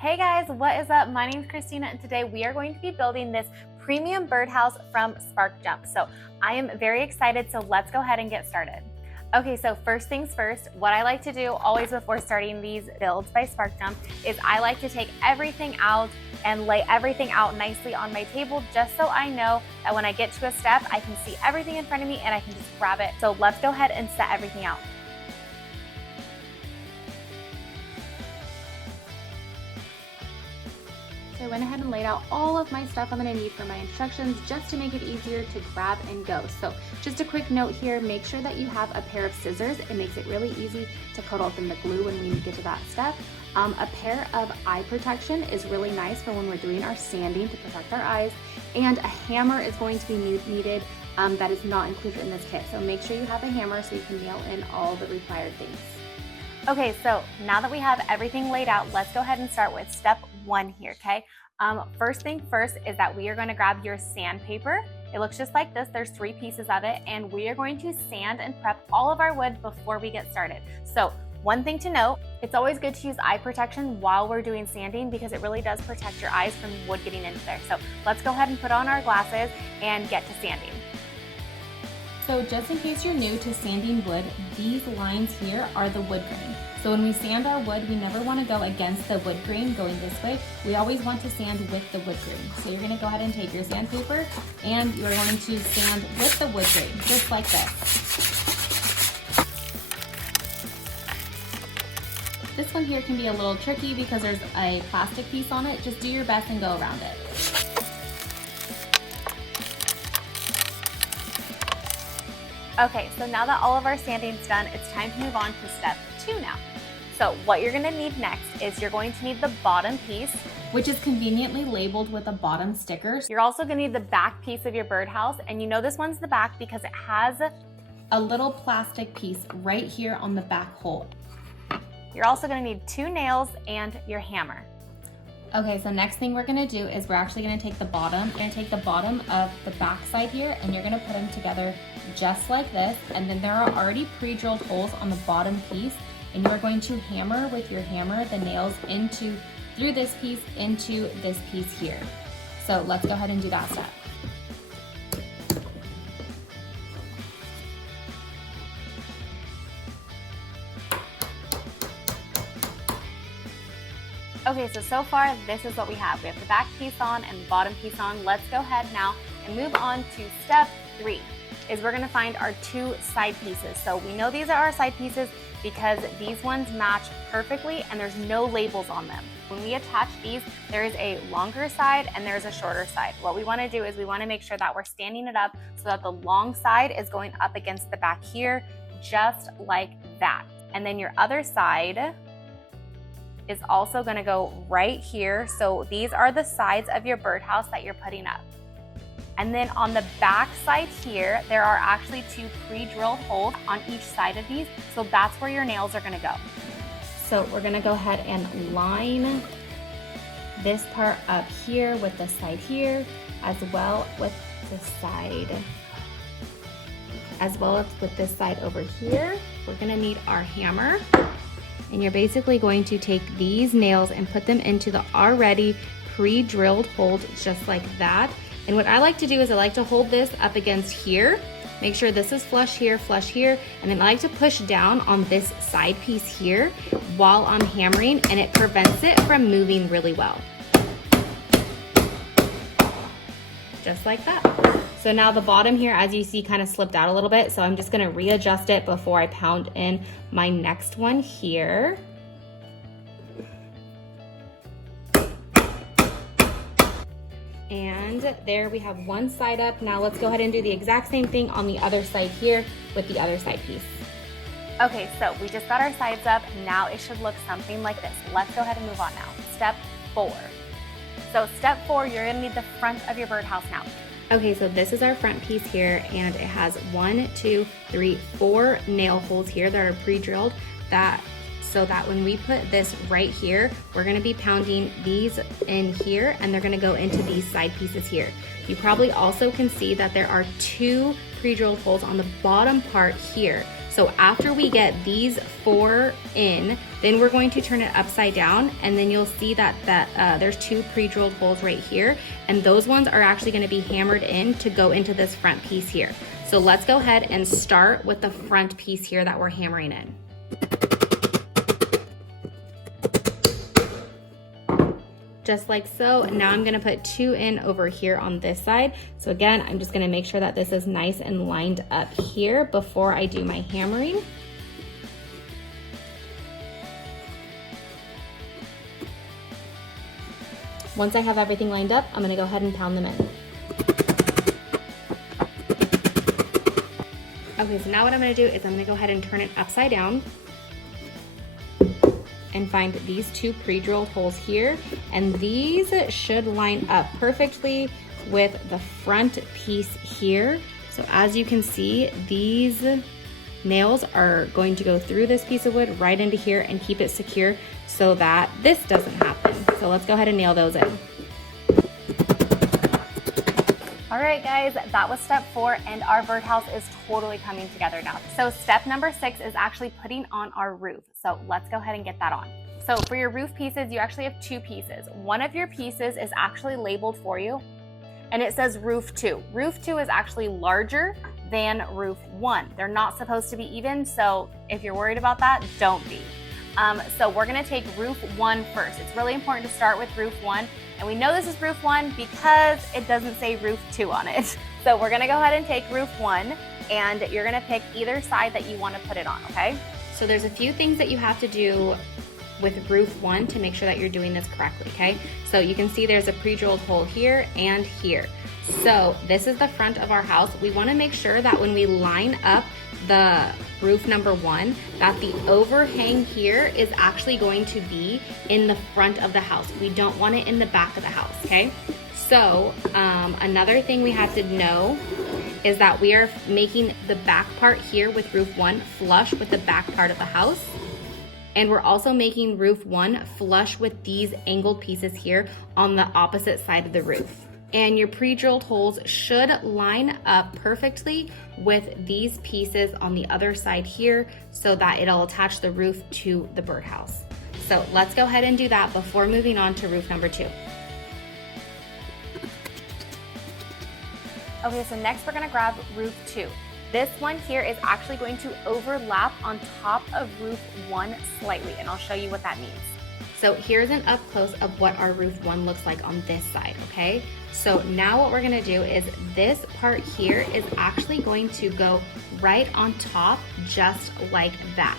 Hey guys, what is up? My name is Christina and today we are going to be building this premium birdhouse from SparkJump. So I am very excited, so let's go ahead and get started. Okay, so first things first, what I like to do always before starting these builds by SparkJump is I like to take everything out and lay everything out nicely on my table just so I know that when I get to a step, I can see everything in front of me and I can just grab it. So let's go ahead and set everything out. So I went ahead and laid out all of my stuff I'm going to need for my instructions just to make it easier to grab and go. So just a quick note here, make sure that you have a pair of scissors. It makes it really easy to cut open the glue when we get to that step. A pair of eye protection is really nice for when we're doing our sanding to protect our eyes. And a hammer is going to be needed that is not included in this kit. So make sure you have a hammer so you can nail in all the required things. Okay, so now that we have everything laid out, let's go ahead and start with step one here, okay? First thing first is that we are going to grab your sandpaper. It looks just like this. There's 3 pieces of it, and we are going to sand and prep all of our wood before we get started. So one thing to note, it's always good to use eye protection while we're doing sanding because it really does protect your eyes from wood getting into there. So let's go ahead and put on our glasses and get to sanding. So just in case you're new to sanding wood, these lines here are the wood grain. So when we sand our wood, we never want to go against the wood grain going this way. We always want to sand with the wood grain. So you're going to go ahead and take your sandpaper and you're going to sand with the wood grain, just like this. This one here can be a little tricky because there's a plastic piece on it. Just do your best and go around it. Okay, so now that all of our sanding's done, it's time to move on to step 2 now. So what you're gonna need next is you're going to need the bottom piece, which is conveniently labeled with a bottom sticker. You're also gonna need the back piece of your birdhouse, and you know this one's the back because it has a little plastic piece right here on the back hole. You're also gonna need 2 nails and your hammer. Okay, so next thing we're gonna do is we're actually gonna take the bottom of the back side here and you're gonna put them together just like this. And then there are already pre-drilled holes on the bottom piece and you are going to hammer with your hammer the nails through this piece into this piece here. So let's go ahead and do that step. Okay, so far this is what we have. We have the back piece on and the bottom piece on. Let's go ahead now and move on to step 3, is we're gonna find our 2 side pieces. So we know these are our side pieces because these ones match perfectly and there's no labels on them. When we attach these, there is a longer side and there's a shorter side. What we wanna do is we wanna make sure that we're standing it up so that the long side is going up against the back here, just like that. And then your other side is also gonna go right here. So these are the sides of your birdhouse that you're putting up. And then on the back side here, there are actually 2 pre-drilled holes on each side of these. So that's where your nails are gonna go. So we're gonna go ahead and line this part up here with the side here, as well with the side, as well as with this side over here. We're gonna need our hammer. And you're basically going to take these nails and put them into the already pre-drilled holes just like that. And what I like to do is I like to hold this up against here, make sure this is flush here, and then I like to push down on this side piece here while I'm hammering, and it prevents it from moving really well. Just like that. So now the bottom here, as you see, kind of slipped out a little bit. So I'm just gonna readjust it before I pound in my next one here. And there we have one side up. Now let's go ahead and do the exact same thing on the other side here with the other side piece. Okay, so we just got our sides up. Now it should look something like this. Let's go ahead and move on now. Step 4. So step 4, you're gonna need the front of your birdhouse now. Okay, so this is our front piece here, and it has 1, 2, 3, 4 nail holes here that are pre-drilled, so that when we put this right here, we're gonna be pounding these in here and they're gonna go into these side pieces here. You probably also can see that there are 2 pre-drilled holes on the bottom part here. So after we get these 4 in, then we're going to turn it upside down, and then you'll see that there's 2 pre-drilled holes right here, and those ones are actually going to be hammered in to go into this front piece here. So let's go ahead and start with the front piece here that we're hammering in. Just like so. Now I'm gonna put 2 in over here on this side. So again, I'm just gonna make sure that this is nice and lined up here before I do my hammering. Once I have everything lined up, I'm gonna go ahead and pound them in. Okay, so now what I'm gonna do is I'm gonna go ahead and turn it upside down and find these 2 pre-drilled holes here, and these should line up perfectly with the front piece here. So as you can see, these nails are going to go through this piece of wood right into here and keep it secure so that this doesn't happen. So let's go ahead and nail those in. All right, guys, that was step 4, and our birdhouse is totally coming together now. So step number 6 is actually putting on our roof. So let's go ahead and get that on. So for your roof pieces, you actually have 2 pieces. One of your pieces is actually labeled for you, and it says roof 2. Roof 2 is actually larger than roof 1. They're not supposed to be even, so if you're worried about that, don't be. So we're gonna take roof 1 first. It's really important to start with roof 1. And we know this is roof 1 because it doesn't say roof 2 on it. So we're gonna go ahead and take roof 1, and you're gonna pick either side that you wanna put it on, okay? So there's a few things that you have to do with roof 1 to make sure that you're doing this correctly, okay? So you can see there's a pre-drilled hole here and here. So this is the front of our house. We wanna make sure that when we line up the roof number 1, that the overhang here is actually going to be in the front of the house. We don't want it in the back of the house, okay? So another thing we have to know is that we are making the back part here with roof 1 flush with the back part of the house. And we're also making roof 1 flush with these angled pieces here on the opposite side of the roof. And your pre-drilled holes should line up perfectly with these pieces on the other side here so that it'll attach the roof to the birdhouse. So let's go ahead and do that before moving on to roof number 2. Okay, so next we're gonna grab roof 2. This one here is actually going to overlap on top of roof 1 slightly, and I'll show you what that means. So here's an up close of what our roof 1 looks like on this side, okay? So now what we're gonna do is this part here is actually going to go right on top, just like that.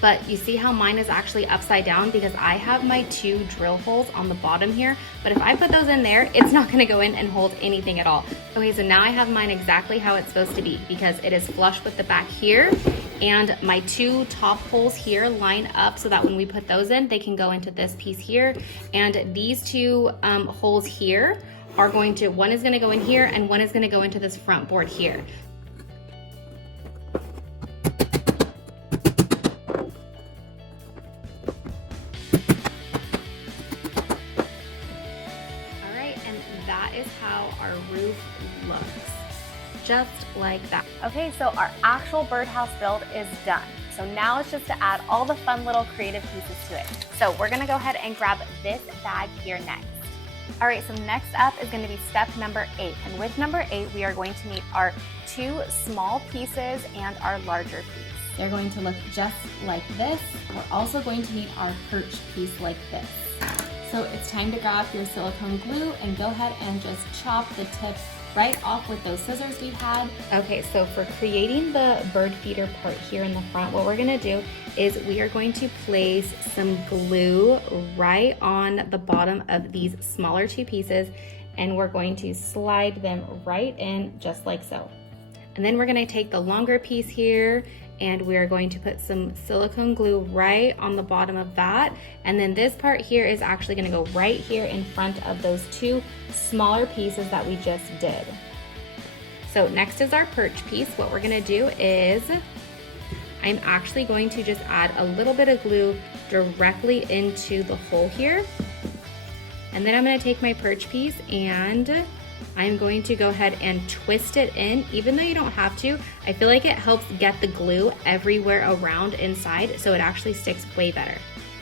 But you see how mine is actually upside down because I have my 2 drill holes on the bottom here, but if I put those in there, it's not gonna go in and hold anything at all. Okay, so now I have mine exactly how it's supposed to be because it is flush with the back here, and my 2 top holes here line up so that when we put those in, they can go into this piece here, and these 2 holes here are going to, one is gonna go in here and one is gonna go into this front board here. That is how our roof looks, just like that. Okay, so our actual birdhouse build is done. So now it's just to add all the fun little creative pieces to it. So we're gonna go ahead and grab this bag here next. All right, so next up is gonna be step number 8. And with number 8, we are going to need our 2 small pieces and our larger piece. They're going to look just like this. We're also going to need our perch piece like this. So it's time to grab your silicone glue and go ahead and just chop the tip right off with those scissors we've had. Okay, so for creating the bird feeder part here in the front, what we're gonna do is we are going to place some glue right on the bottom of these smaller 2 pieces, and we're going to slide them right in just like so. And then we're gonna take the longer piece here and we're going to put some silicone glue right on the bottom of that. And then this part here is actually gonna go right here in front of those 2 smaller pieces that we just did. So next is our perch piece. What we're gonna do is I'm actually going to just add a little bit of glue directly into the hole here. And then I'm gonna take my perch piece and I'm going to go ahead and twist it in. Even though you don't have to, I feel like it helps get the glue everywhere around inside, so it actually sticks way better.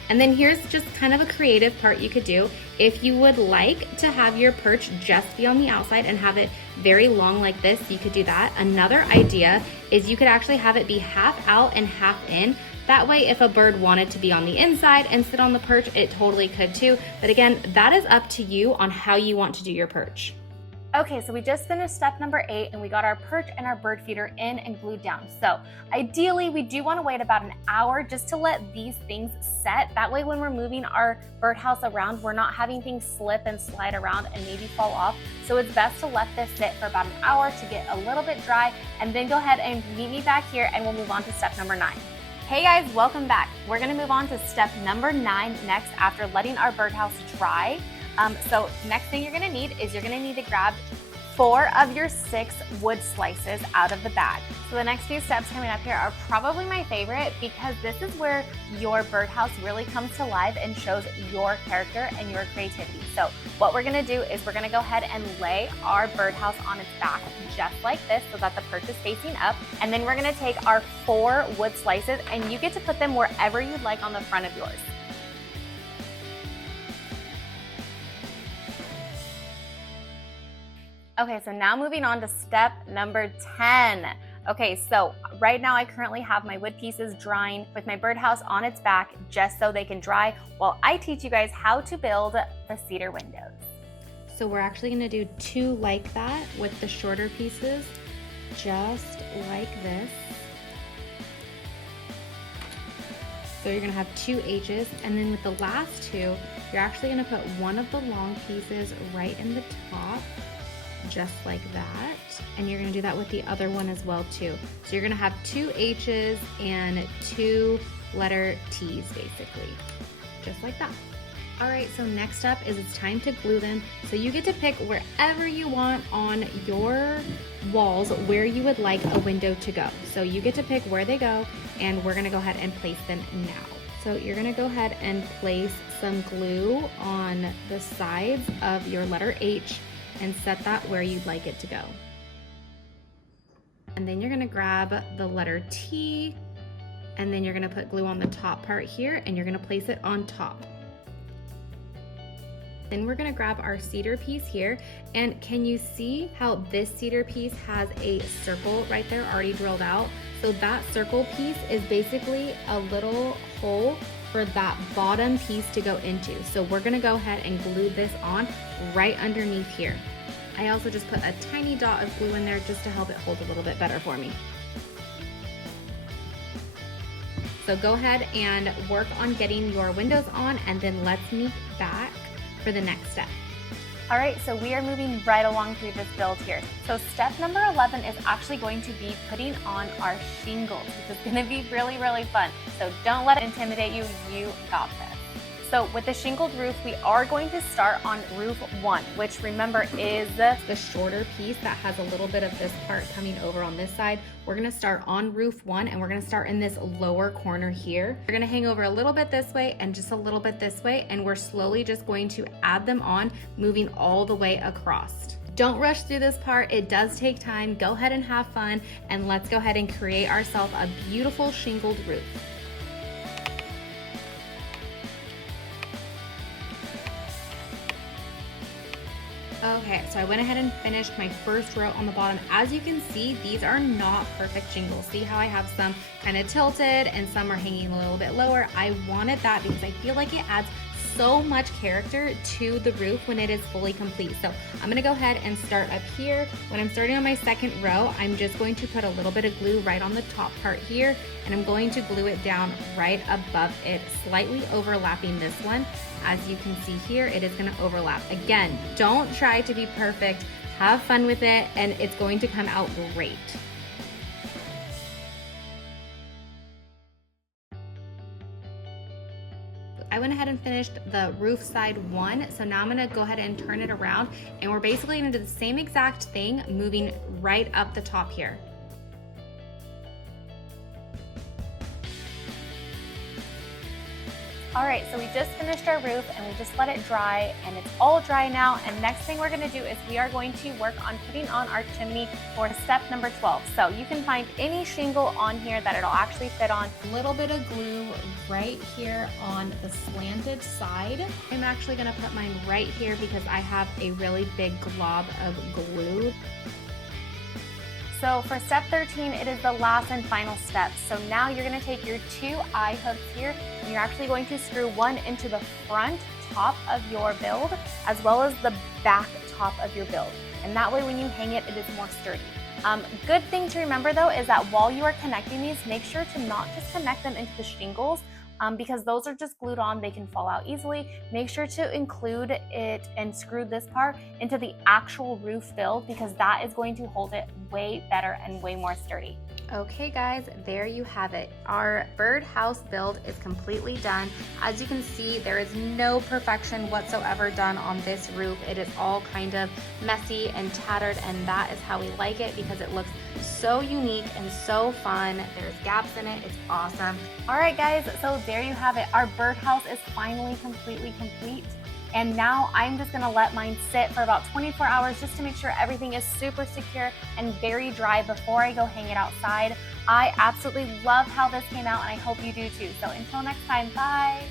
And then here's just kind of a creative part you could do. If you would like to have your perch just be on the outside and have it very long like this, you could do that. Another idea is you could actually have it be half out and half in. That way, if a bird wanted to be on the inside and sit on the perch, it totally could too. But again, that is up to you on how you want to do your perch. Okay, so we just finished step number 8 and we got our perch and our bird feeder in and glued down. So ideally, we do want to wait about an hour just to let these things set. That way when we're moving our birdhouse around, we're not having things slip and slide around and maybe fall off. So it's best to let this sit for about an hour to get a little bit dry, and then go ahead and meet me back here and we'll move on to step number 9. Hey guys, welcome back. We're gonna move on to step number 9 next after letting our birdhouse dry. So next thing you're gonna need is you're gonna need to grab 4 of your 6 wood slices out of the bag. So the next few steps coming up here are probably my favorite, because this is where your birdhouse really comes to life and shows your character and your creativity. So what we're gonna do is we're gonna go ahead and lay our birdhouse on its back just like this so that the perch is facing up. And then we're gonna take our 4 wood slices and you get to put them wherever you'd like on the front of yours. Okay, so now moving on to step number 10. Okay, so right now I currently have my wood pieces drying with my birdhouse on its back just so they can dry while I teach you guys how to build the cedar windows. So we're actually gonna do 2 like that with the shorter pieces, just like this. So you're gonna have 2 H's, and then with the last 2, you're actually gonna put one of the long pieces right in the top, just like that, and you're going to do that with the other one as well too. So you're going to have 2 H's and 2 letter T's basically, just like that. All right, so next up is it's time to glue them. So you get to pick wherever you want on your walls where you would like a window to go. So you get to pick where they go, and we're going to go ahead and place them now. So you're going to go ahead and place some glue on the sides of your letter H and set that where you'd like it to go. And then you're gonna grab the letter T, and then you're gonna put glue on the top part here, and you're gonna place it on top. Then we're gonna grab our cedar piece here, and can you see how this cedar piece has a circle right there already drilled out? So that circle piece is basically a little hole for that bottom piece to go into. So we're gonna go ahead and glue this on right underneath here. I also just put a tiny dot of glue in there just to help it hold a little bit better for me. So go ahead and work on getting your windows on, and then let's meet back for the next step. All right, so we are moving right along through this build here. So step number 11 is actually going to be putting on our shingles, which is gonna be really, really fun. So don't let it intimidate you, you got this. So with the shingled roof, we are going to start on roof 1, which remember is the shorter piece that has a little bit of this part coming over on this side. We're gonna start on roof 1, and we're gonna start in this lower corner here. We're gonna hang over a little bit this way and just a little bit this way, and we're slowly just going to add them on, moving all the way across. Don't rush through this part, it does take time. Go ahead and have fun, and let's go ahead and create ourselves a beautiful shingled roof. Okay, so I went ahead and finished my first row on the bottom. As you can see, these are not perfect shingles. See how I have some kind of tilted and some are hanging a little bit lower? I wanted that because I feel like it adds so much character to the roof when it is fully complete. So I'm gonna go ahead and start up here. When I'm starting on my second row, I'm just going to put a little bit of glue right on the top part here, and I'm going to glue it down right above it, slightly overlapping this one. As you can see here, it is gonna overlap. Again, don't try to be perfect, have fun with it, and it's going to come out great. I went ahead and finished the roof side 1, so now I'm gonna go ahead and turn it around, and we're basically gonna do the same exact thing, moving right up the top here. All right, so we just finished our roof and we just let it dry, and it's all dry now. And next thing we're gonna do is we are going to work on putting on our chimney for step number 12. So you can find any shingle on here that it'll actually fit on. A little bit of glue right here on the slanted side. I'm actually gonna put mine right here because I have a really big glob of glue. So for step 13, it is the last and final step. So now you're gonna take your 2 eye hooks here, and you're actually going to screw one into the front top of your build, as well as the back top of your build. And that way when you hang it, it is more sturdy. Good thing to remember though is that while you are connecting these, make sure to not just connect them into the shingles, because those are just glued on, they can fall out easily. Make sure to include it and screw this part into the actual roof build, because that is going to hold it way better and way more sturdy. Okay guys, there you have it. Our birdhouse build is completely done. As you can see, there is no perfection whatsoever done on this roof. It is all kind of messy and tattered, and that is how we like it because it looks so unique and so fun. There's gaps in it, it's awesome. All right guys, so there you have it. Our birdhouse is finally completely complete. And now I'm just gonna let mine sit for about 24 hours just to make sure everything is super secure and very dry before I go hang it outside. I absolutely love how this came out, and I hope you do too. So until next time, bye.